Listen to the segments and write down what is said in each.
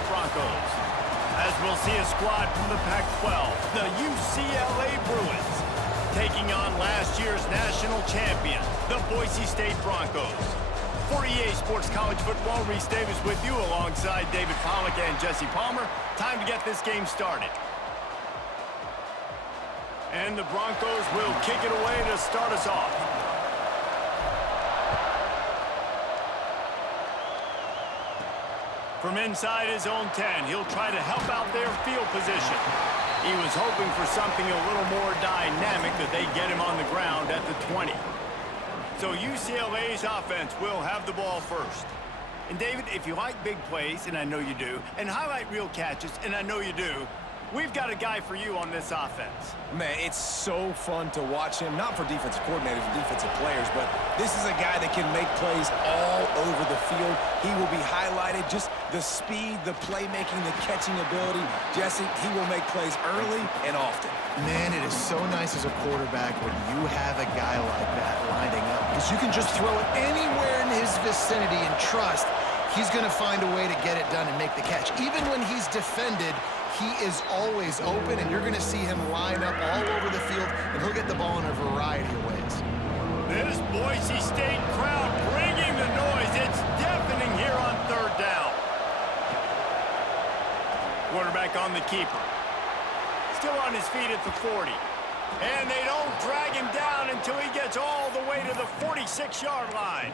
State Broncos. As we'll see a squad from the Pac-12, the UCLA Bruins, taking on last year's national champions, the Boise State Broncos. For EA Sports College Football, Reese Davis with you alongside David Pollack and Jesse Palmer. Time to get this game started. And the Broncos will kick it away to start us off. From inside his own 10, he'll try to help out their field position. He was hoping for something a little more dynamic, that they get him on the ground at the 20. So UCLA's offense will have the ball first. And David, if you like big plays, and I know you do, and highlight reel catches, and I know you do, we've got a guy for you on this offense. Man, it's so fun to watch him, not for defensive coordinators and defensive players, but this is a guy that can make plays all over the field. He will be highlighted, just the speed, the playmaking, the catching ability. Jesse, he will make plays early and often. Man, it is so nice as a quarterback when you have a guy like that lining up, because you can just throw it anywhere in his vicinity and trust he's going to find a way to get it done and make the catch. Even when he's defended, he is always open, and you're going to see him line up all over the field, and he'll get the ball in a variety of ways. This Boise State crowd bringing the noise. It's deafening here on third down. Quarterback on the keeper. Still on his feet at the 40. And they don't drag him down until he gets all the way to the 46-yard line.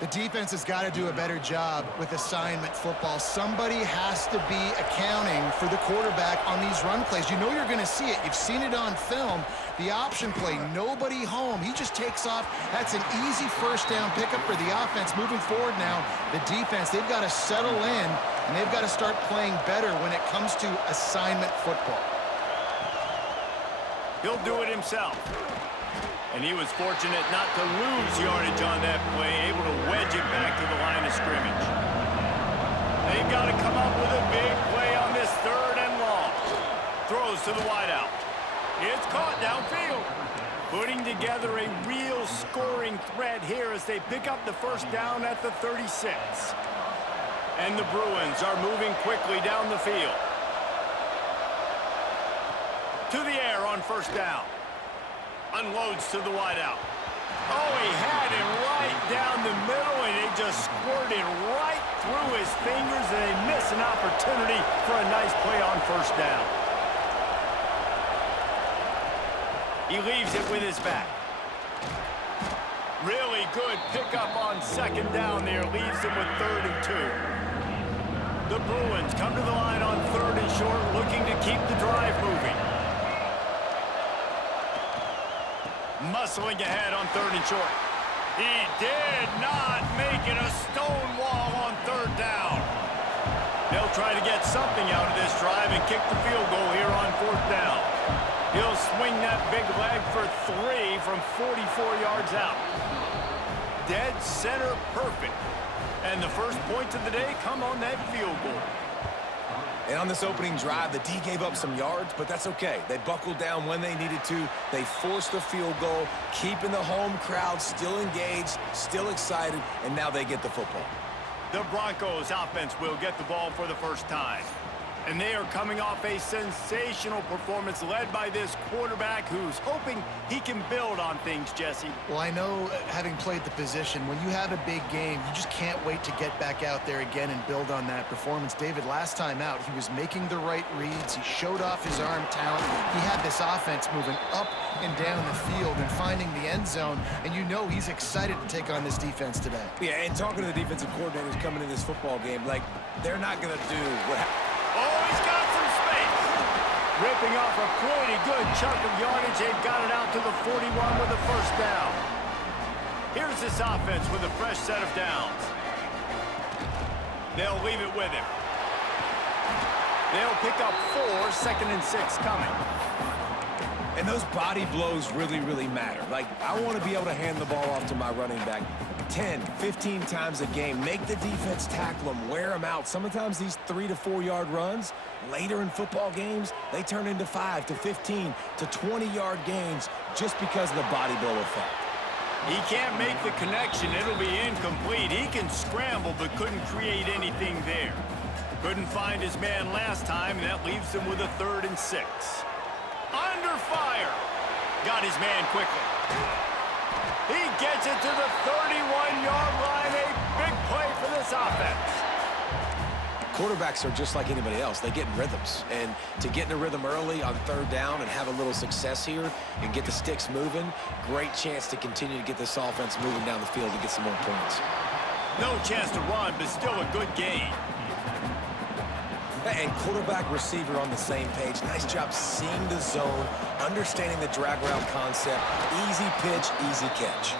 The defense has got to do a better job with assignment football. Somebody has to be accounting for the quarterback on these run plays. You know you're going to see it. You've seen it on film. The option play, nobody home. He just takes off. That's an easy first down pickup for the offense. Moving forward now, the defense, they've got to settle in, and they've got to start playing better when it comes to assignment football. He'll do it himself. And he was fortunate not to lose yardage on that play, able to wedge it back to the line of scrimmage. They've got to come up with a big play on this third and long. Throws to the wideout. It's caught downfield. Putting together a real scoring threat here as they pick up the first down at the 36. And the Bruins are moving quickly down the field. To the air on first down. Unloads to the wideout. Oh, he had him right down the middle, and it just squirted right through his fingers, and they miss an opportunity for a nice play on first down. He leaves it with his back. Really good pickup on second down there. Leaves him with 3rd and 2. The Bruins come to the line on 3rd and short, looking to keep the drive moving. Muscling ahead on 3rd and short. He did not make it a stone wall on 3rd down. They'll try to get something out of this drive and kick the field goal here on 4th down. He'll swing that big leg for 3 from 44 yards out. Dead center perfect. And the first points of the day come on that field goal. And on this opening drive, the D gave up some yards, but that's okay. They buckled down when they needed to. They forced the field goal, keeping the home crowd still engaged, still excited, and now they get the football. The Broncos offense will get the ball for the first time. And they are coming off a sensational performance led by this quarterback who's hoping he can build on things, Jesse. Well, I know, having played the position, when you have a big game, you just can't wait to get back out there again and build on that performance. David, last time out, he was making the right reads. He showed off his arm talent. He had this offense moving up and down the field and finding the end zone, and you know he's excited to take on this defense today. Yeah, and talking to the defensive coordinators coming into this football game, like, they're not going to do what Oh, he's got some space. Ripping off a pretty good chunk of yardage. They've got it out to the 41 with a first down. Here's this offense with a fresh set of downs. They'll leave it with him. They'll pick up 4, 2nd and 6 coming. And those body blows really, really matter. Like, I want to be able to hand the ball off to my running back 10, 15 times a game. Make the defense tackle them, wear them out. Sometimes these 3 to 4 yard runs, later in football games, they turn into 5 to 15 to 20 yard gains just because of the body blow effect. He can't make the connection. It'll be incomplete. He can scramble but couldn't create anything there. Couldn't find his man last time, and that leaves him with a 3rd and 6. Under fire. Got his man quickly. He gets it to the 31-yard line. A big play for this offense. Quarterbacks are just like anybody else. They get in rhythms. And to get in a rhythm early on 3rd down and have a little success here and get the sticks moving, great chance to continue to get this offense moving down the field to get some more points. No chance to run, but still a good gain. And quarterback, receiver on the same page. Nice job seeing the zone, understanding the drag route concept. Easy pitch, easy catch.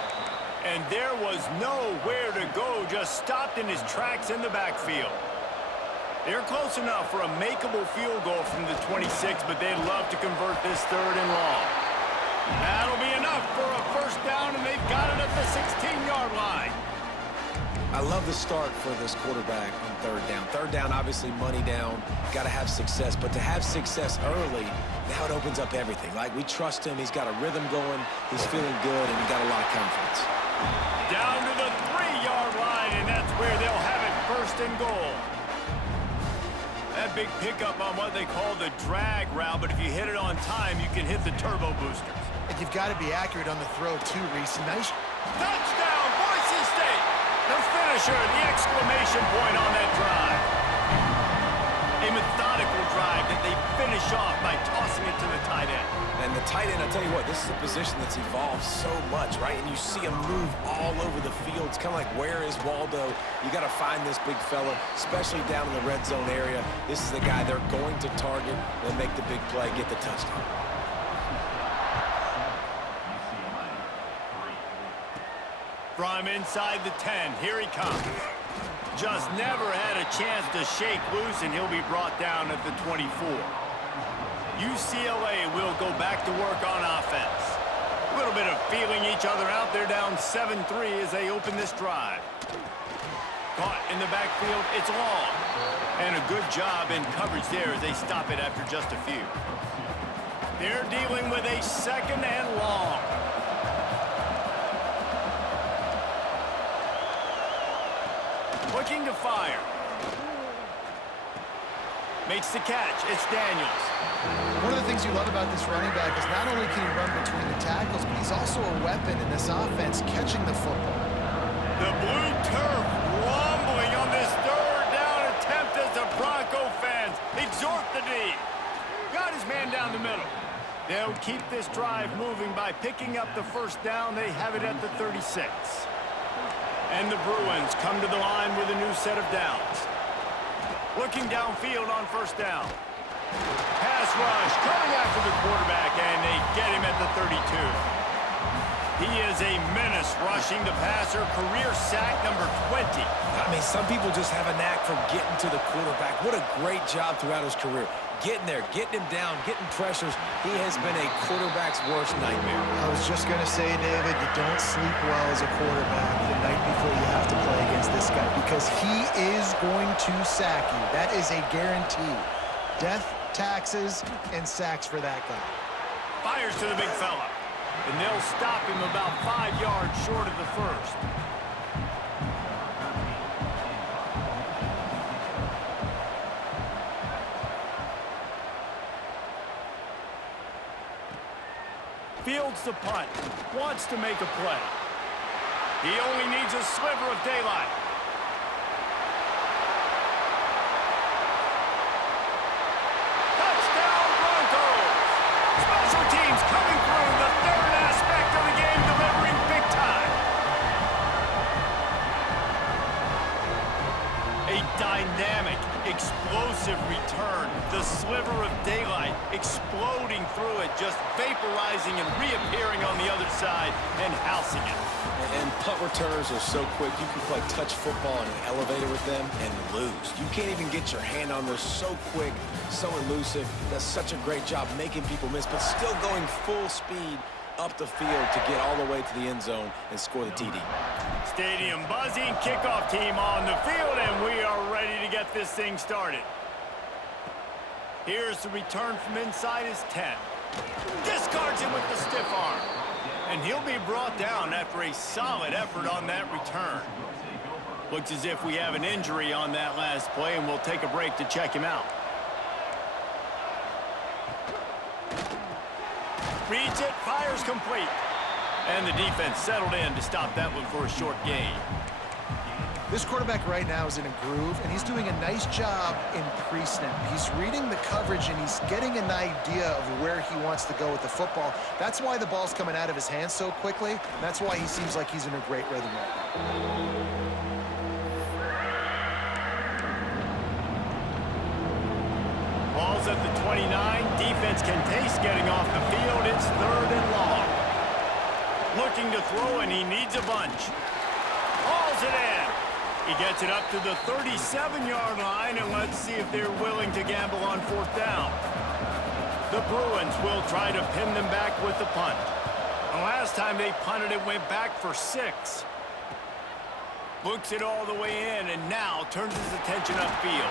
And there was nowhere to go, just stopped in his tracks in the backfield. They're close enough for a makeable field goal from the 26, but they'd love to convert this 3rd and long. That'll be enough for a 1st down, and they've got it at the 16-yard line. I love the start for this quarterback on 3rd down. 3rd down, obviously money down, got to have success. But to have success early, now it opens up everything. Like, we trust him, he's got a rhythm going, he's feeling good, and he got a lot of confidence. Down to the 3-yard line, and that's where they'll have it 1st and goal. That big pickup on what they call the drag route, but if you hit it on time, you can hit the turbo boosters. And you've got to be accurate on the throw, too, Reese. Nice. Touchdown, Boise State! The finisher, the exclamation point on that drive. A methodical drive that they finish off by tossing it to the tight end. And the tight end, I'll tell you what, this is a position that's evolved so much, right? And you see him move all over the field. It's kind of like, where is Waldo? You got to find this big fella, especially down in the red zone area. This is the guy they're going to target and make the big play, get the touchdown. From inside the 10, here he comes. Just never had a chance to shake loose, and he'll be brought down at the 24. UCLA will go back to work on offense. A little bit of feeling each other out. They're down 7-3 as they open this drive. Caught in the backfield, it's long. And a good job in coverage there as they stop it after just a few. They're dealing with a 2nd and long. Looking to fire. Makes the catch. It's Daniels. One of the things you love about this running back is not only can he run between the tackles, but he's also a weapon in this offense catching the football. The blue turf rumbling on this 3rd down attempt as the Bronco fans exhort the D. Got his man down the middle. They'll keep this drive moving by picking up the 1st down. They have it at the 36. And the Bruins come to the line with a new set of downs. Looking downfield on 1st down. Pass rush coming after the quarterback, and they get him at the 32. He is a menace rushing the passer, career sack number 20. I mean, some people just have a knack for getting to the quarterback. What a great job throughout his career. Getting there, getting him down, getting pressures. He has been a quarterback's worst nightmare. I was just going to say, David, you don't sleep well as a quarterback the night before you have to play against this guy because he is going to sack you. That is a guarantee. Death, taxes, and sacks for that guy. Fires to the big fella. And they'll stop him about 5 yards short of the 1st. Fields the punt. Wants to make a play. He only needs a sliver of daylight. Touchdown Broncos! Special teams coming through, the 3rd aspect of the game, delivering big time. A dynamic, explosive return. The sliver of daylight exploding through it, just vaporizing and reappearing on the other side and housing it. And punt returners are so quick. You can play touch football in an elevator with them and lose. You can't even get your hand on them. So quick, so elusive. Does such a great job making people miss, but still going full speed up the field to get all the way to the end zone and score the TD. Stadium buzzing, kickoff team on the field, and we are ready to get this thing started. Here's the return from inside his 10. Discards him with the stiff arm. And he'll be brought down after a solid effort on that return. Looks as if we have an injury on that last play, and we'll take a break to check him out. Reads it, fires complete. And the defense settled in to stop that one for a short gain. This quarterback right now is in a groove, and he's doing a nice job in pre-snap. He's reading the coverage, and he's getting an idea of where he wants to go with the football. That's why the ball's coming out of his hands so quickly, and that's why he seems like he's in a great rhythm right now. Ball's at the 29. Defense can taste getting off the field. It's 3rd and long. Looking to throw, and he needs a bunch. Hauls it in. He gets it up to the 37-yard line, and let's see if they're willing to gamble on 4th down. The Bruins will try to pin them back with the punt. The last time they punted, it went back for 6. Looks it all the way in, and now turns his attention upfield.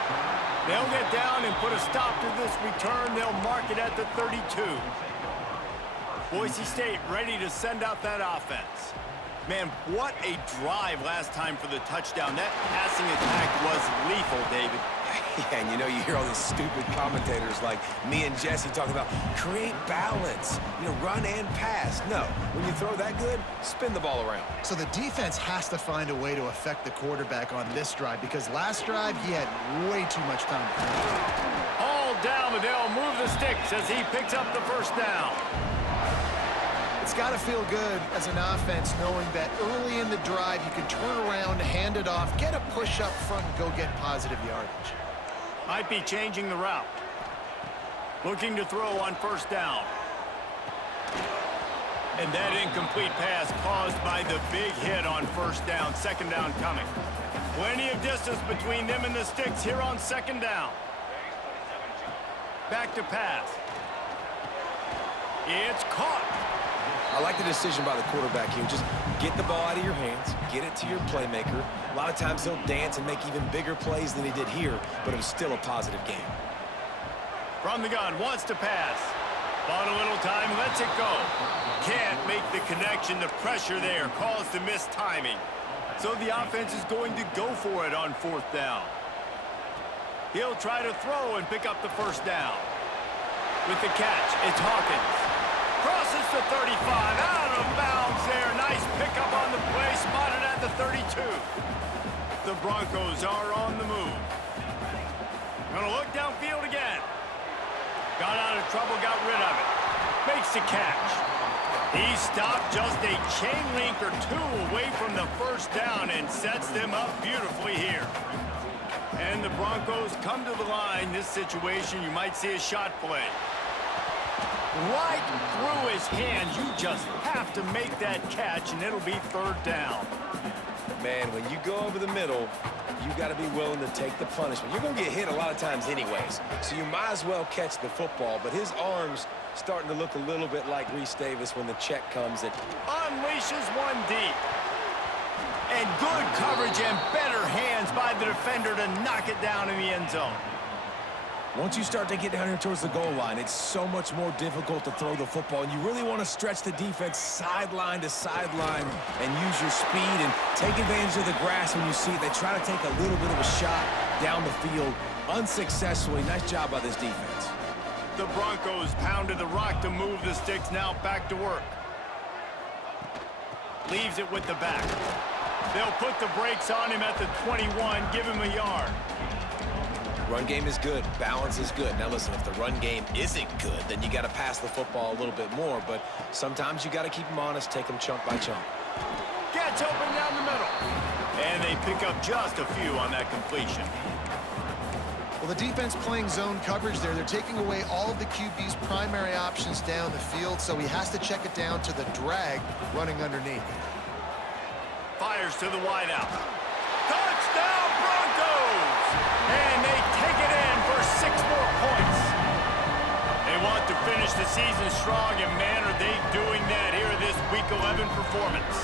They'll get down and put a stop to this return. They'll mark it at the 32. Boise State ready to send out that offense. Man, what a drive last time for the touchdown. That passing attack was lethal, David. Yeah, and you know, you hear all these stupid commentators like me and Jesse talking about create balance, run and pass. No, when you throw that good, spin the ball around. So the defense has to find a way to affect the quarterback on this drive, because last drive he had way too much time to throw. All down, but they'll move the sticks as he picks up the 1st down. It's got to feel good as an offense knowing that early in the drive you can turn around, hand it off, get a push up front, and go get positive yardage. Might be changing the route. Looking to throw on 1st down. And that incomplete pass caused by the big hit on 1st down. 2nd down coming. Plenty of distance between them and the sticks here on 2nd down. Back to pass. It's caught. I like the decision by the quarterback here. Just get the ball out of your hands, get it to your playmaker. A lot of times he'll dance and make even bigger plays than he did here, but it was still a positive game. From the gun, wants to pass. Bought a little time, lets it go. Can't make the connection. The pressure there caused the missed timing. So the offense is going to go for it on 4th down. He'll try to throw and pick up the 1st down. With the catch, it's Hawkins. Crosses the 35, out of bounds there. Nice pickup on the play, spotted at the 32. The Broncos are on the move. Gonna look downfield again. Got out of trouble, got rid of it. Makes the catch. He stopped just a chain link or 2 away from the 1st down and sets them up beautifully here. And the Broncos come to the line. This situation, you might see a shot play. Right through his hands. You just have to make that catch, and it'll be 3rd down. Man, when you go over the middle, you got to be willing to take the punishment. You're going to get hit a lot of times anyways, so you might as well catch the football. But his arms starting to look a little bit like Reese Davis when the check comes. It unleashes one deep. And good coverage and better hands by the defender to knock it down in the end zone. Once you start to get down here towards the goal line, it's so much more difficult to throw the football, and you really want to stretch the defense sideline to sideline and use your speed and take advantage of the grass when you see it. They try to take a little bit of a shot down the field unsuccessfully. Nice job by this defense. The Broncos pounded the rock to move the sticks. Now back to work. Leaves it with the back. They'll put the brakes on him at the 21, give him a yard. Run game is good. Balance is good. Now listen, if the run game isn't good, then you got to pass the football a little bit more. But sometimes you got to keep them honest, take them chunk by chunk. Gets open down the middle. And they pick up just a few on that completion. Well, the defense playing zone coverage there. They're taking away all of the QB's primary options down the field, so he has to check it down to the drag running underneath. Fires to the wideout. Touchdown, Broncos! And they take it in for 6 more points. They want to finish the season strong, and man, are they doing that here in this Week 11 performance.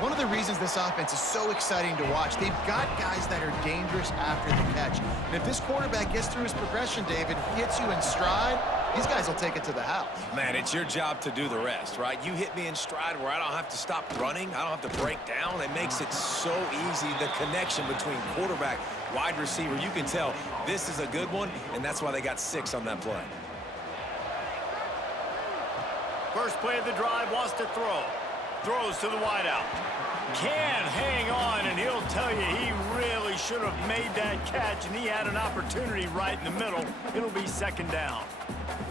One of the reasons this offense is so exciting to watch, they've got guys that are dangerous after the catch. And if this quarterback gets through his progression, David, hits you in stride, these guys will take it to the house. Man, it's your job to do the rest, right? You hit me in stride where I don't have to stop running. I don't have to break down. It makes it so easy, the connection between quarterback, wide receiver. You can tell this is a good one, and that's why they got 6 on that play. First play of the drive, wants to throw. Throws to the wideout. Can't hang on, and he'll tell you he really should have made that catch, and he had an opportunity right in the middle. It'll be second down.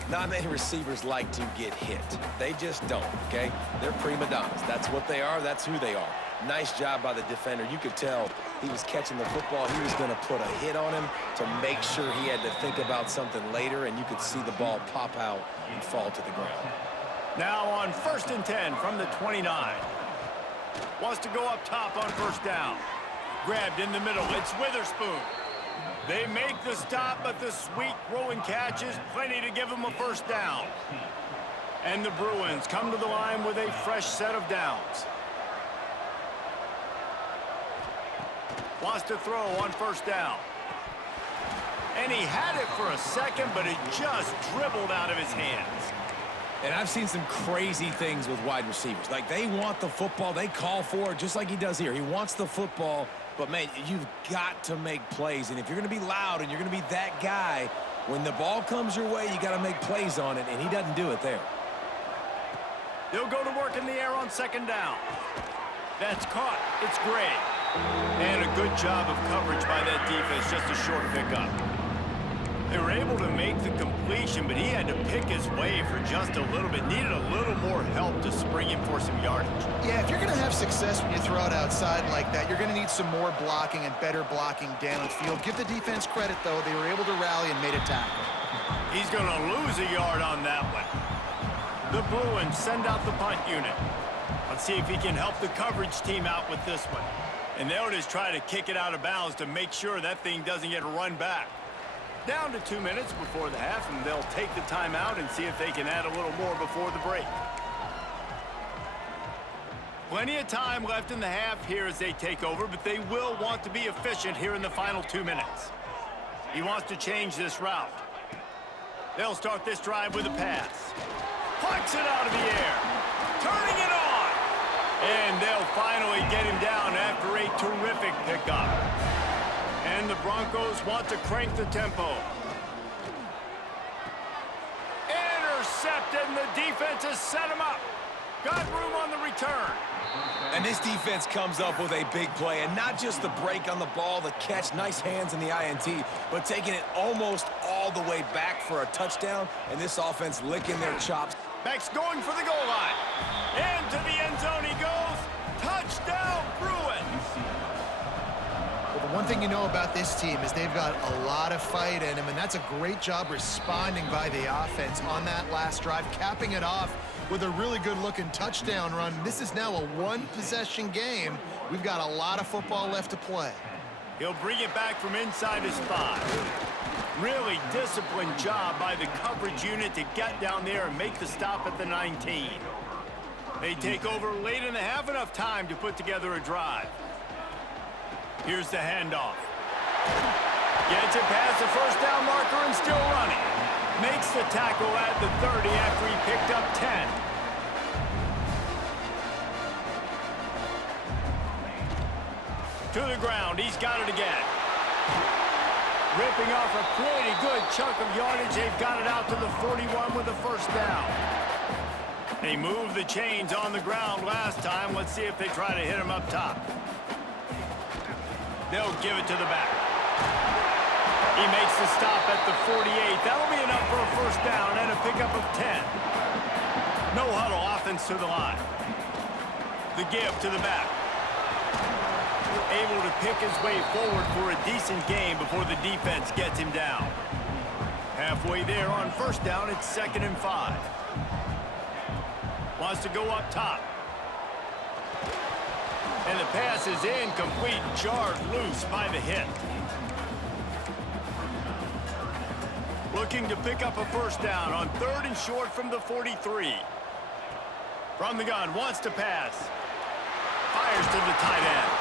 Not many receivers like to get hit. They just don't, okay? They're prima donnas. That's what they are. That's who they are. Nice job by the defender. You could tell he was catching the football. He was going to put a hit on him to make sure he had to think about something later, and you could see the ball pop out and fall to the ground. Now on 1st and 10 from the 29. Wants to go up top on first down. Grabbed in the middle. It's Witherspoon. They make the stop, but the sweet throw and catch is plenty to give them a first down. And the Bruins come to the line with a fresh set of downs. Wants to throw on first down. And he had it for a second, but it just dribbled out of his hands. And I've seen some crazy things with wide receivers. Like, they want the football. They call for it just like he does here. He wants the football, but, man, you've got to make plays. And if you're going to be loud and you're going to be that guy, when the ball comes your way, you got to make plays on it, and he doesn't do it there. They'll go to work in the air on second down. That's caught. It's Gray. And a good job of coverage by that defense, just a short pickup. They were able to make the completion, but he had to pick his way for just a little bit. Needed a little more help to spring him for some yardage. Yeah, if you're going to have success when you throw it outside like that, you're going to need some more blocking and better blocking downfield. Give the defense credit, though. They were able to rally and made a tackle. He's going to lose a yard on that one. The Bruins send out the punt unit. Let's see if he can help the coverage team out with this one. And they'll just try to kick it out of bounds to make sure that thing doesn't get run back. Down to 2 minutes before the half, and they'll take the timeout and see if they can add a little more before the break. Plenty of time left in the half here as they take over, but they will want to be efficient here in the final 2 minutes. He wants to change this route. They'll start this drive with a pass. Punts it out of the air. Turning it on. And they'll finally get him down after a terrific pickup. And the Broncos want to crank the tempo. Intercepted, and the defense has set him up. Got room on the return. And this defense comes up with a big play, and not just the break on the ball, the catch, nice hands in the INT, but taking it almost all the way back for a touchdown, and this offense licking their chops. Beck's going for the goal line. Into the end zone he goes. Touchdown, Bruins. Well, the one thing you know about this team is they've got a lot of fight in them, and that's a great job responding by the offense on that last drive, capping it off with a really good-looking touchdown run. This is now a one-possession game. We've got a lot of football left to play. He'll bring it back from inside his 5. Really disciplined job by the coverage unit to get down there and make the stop at the 19. They take over late in the half, enough time to put together a drive. Here's the handoff. Gets it past the first down marker and still running. Makes the tackle at the 30 after he picked up 10. To the ground, he's got it again. Ripping off a pretty good chunk of yardage. They've got it out to the 41 with the first down. They moved the chains on the ground last time. Let's see if they try to hit him up top. They'll give it to the back. He makes the stop at the 48. That'll be enough for a first down and a pickup of 10. No huddle offense to the line. The give to the back. Able to pick his way forward for a decent game before the defense gets him down. Halfway there on first down, it's 2nd and 5. Wants to go up top. And the pass is incomplete, jarred loose by the hit. Looking to pick up a first down on 3rd and short from the 43. From the gun, wants to pass. Fires to the tight end.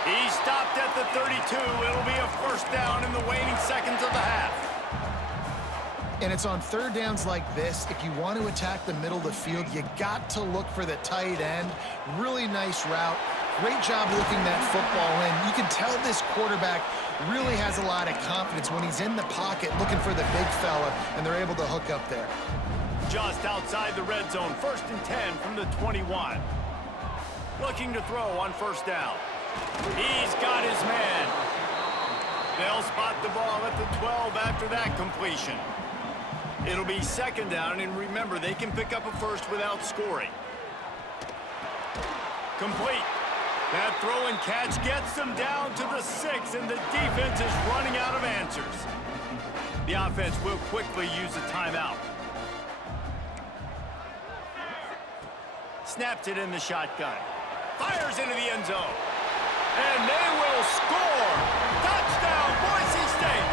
He stopped at the 32. It'll be a first down in the waning seconds of the half. And it's on third downs like this. If you want to attack the middle of the field, you got to look for the tight end. Really nice route. Great job looking that football in. You can tell this quarterback really has a lot of confidence when he's in the pocket looking for the big fella, and they're able to hook up there. Just outside the red zone, 1st and 10 from the 21. Looking to throw on 1st down. He's got his man. They'll spot the ball at the 12 after that completion. It'll be 2nd down, and remember, they can pick up a first without scoring. Complete. That throw and catch gets them down to the 6, and the defense is running out of answers. The offense will quickly use a timeout. Snaps it in the shotgun. Fires into the end zone. And they will score. Touchdown, Boise State.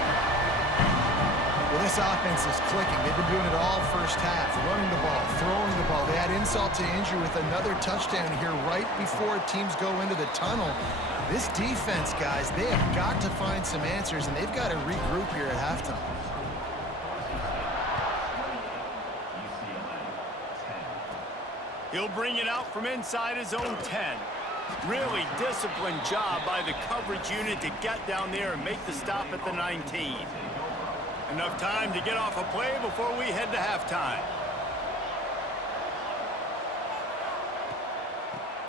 Well, this offense is clicking. They've been doing it all first half, running the ball, throwing the ball. They had insult to injury with another touchdown here right before teams go into the tunnel. This defense, guys, they have got to find some answers, and they've got to regroup here at halftime. He'll bring it out from inside his own 10. Really disciplined job by the coverage unit to get down there and make the stop at the 19. Enough time to get off a play before we head to halftime.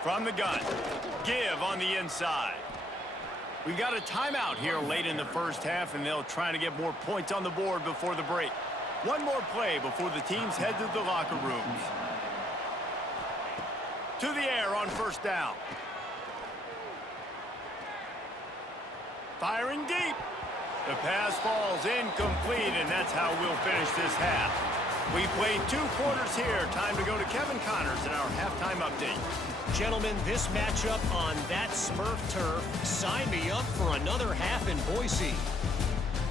From the gun, give on the inside. We got a timeout here late in the first half, and they'll try to get more points on the board before the break. One more play before the teams head to the locker rooms. To the air on 1st down. Firing deep. The pass falls incomplete, and that's how we'll finish this half. We've played 2 quarters here. Time to go to Kevin Connors in our halftime update. Gentlemen, this matchup on that Smurf turf, sign me up for another half in Boise.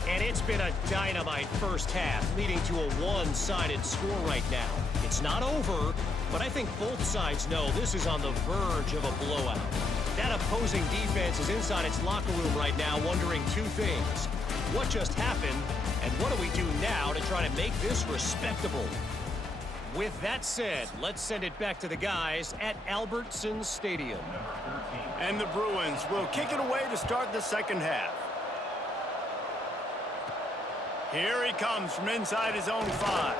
And it's been a dynamite first half, leading to a one-sided score right now. It's not over, but I think both sides know this is on the verge of a blowout. That opposing defense is inside its locker room right now wondering 2 things. What just happened, and what do we do now to try to make this respectable? With that said, let's send it back to the guys at Albertson Stadium. And the Bruins will kick it away to start the second half. Here he comes from inside his own 5.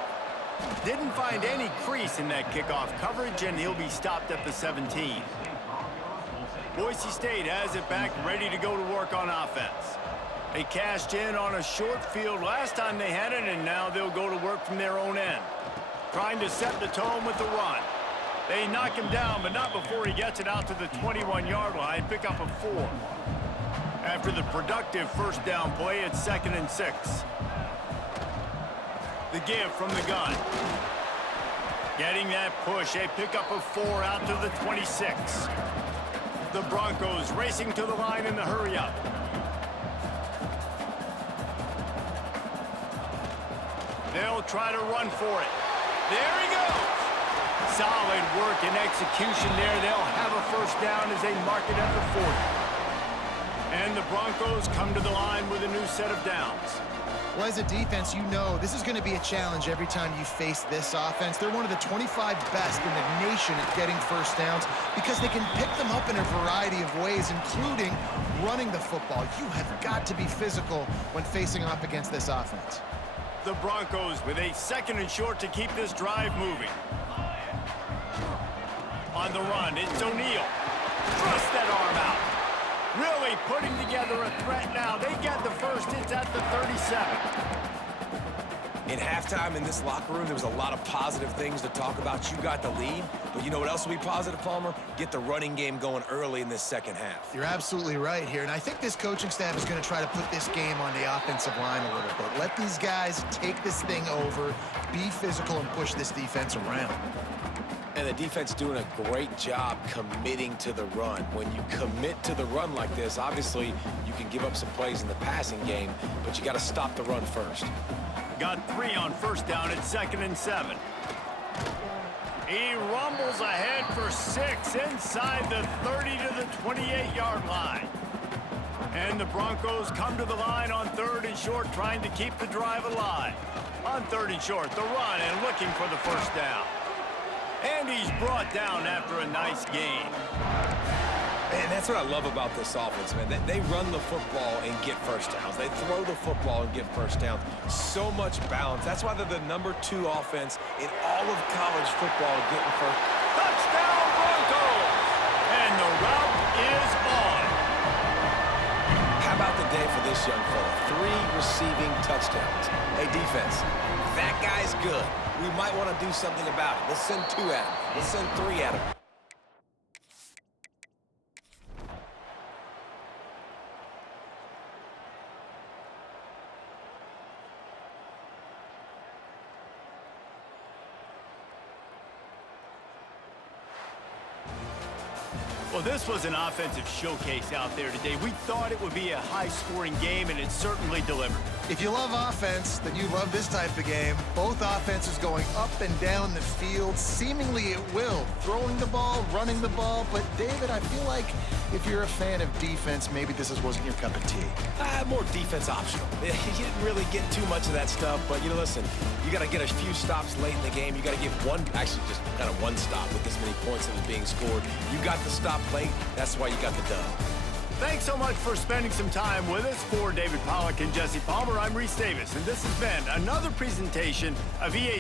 Didn't find any crease in that kickoff coverage, and he'll be stopped at the 17. Boise State has it back, ready to go to work on offense. They cashed in on a short field last time they had it, and now they'll go to work from their own end. Trying to set the tone with the run. They knock him down, but not before he gets it out to the 21-yard line, pick up a 4. After the productive 1st down play, it's 2nd and 6. The give from the gun. Getting that push, they pick up a 4 out to the 26. The Broncos racing to the line in the hurry-up. They'll try to run for it. There he goes. Solid work and execution there. They'll have a 1st down as they mark it at the 40. And the Broncos come to the line with a new set of downs. Well, as a defense, you know this is going to be a challenge every time you face this offense. They're one of the 25 best in the nation at getting 1st downs because they can pick them up in a variety of ways, including running the football. You have got to be physical when facing off against this offense. The Broncos with a 2nd and short to keep this drive moving. On the run, it's O'Neal. Thrust that arm out. Really putting together a threat now. They get the first. It's at the 37. In halftime in this locker room, there was a lot of positive things to talk about. You got the lead, but you know what else will be positive, Palmer? Get the running game going early in this second half. You're absolutely right here, and I think this coaching staff is going to try to put this game on the offensive line a little bit. Let these guys take this thing over, be physical, and push this defense around. And the defense doing a great job committing to the run. When you commit to the run like this, obviously you can give up some plays in the passing game, but you got to stop the run first. Got 3 on 1st down at 2nd and 7. He rumbles ahead for 6 inside the 30 to the 28-yard line. And the Broncos come to the line on 3rd and short, trying to keep the drive alive. On 3rd and short, the run and looking for the first down. And he's brought down after a nice gain. Man, that's what I love about this offense, man. They run the football and get first downs. They throw the football and get first downs. So much balance. That's why they're the #2 offense in all of college football getting first. Touchdown, Broncos! And the route is on. How about the day for this young fella? 3 receiving touchdowns. Hey, defense, that guy's good. We might want to do something about it. Let's send 2 at him. Let's send 3 at him. Well, this was an offensive showcase out there today. We thought it would be a high-scoring game, and it certainly delivered. If you love offense, then you love this type of game. Both offenses going up and down the field, seemingly at will. Throwing the ball, running the ball. But, David, I feel like if you're a fan of defense, maybe this wasn't your cup of tea. More defense optional. You didn't really get too much of that stuff, but, you know, listen, you got to get a few stops late in the game. You got to get actually just kind of one stop with this many points that was being scored. You got the stop late. That's why you got the dub. Thanks so much for spending some time with us. For David Pollack and Jesse Palmer, I'm Reese Davis, and this has been another presentation of EA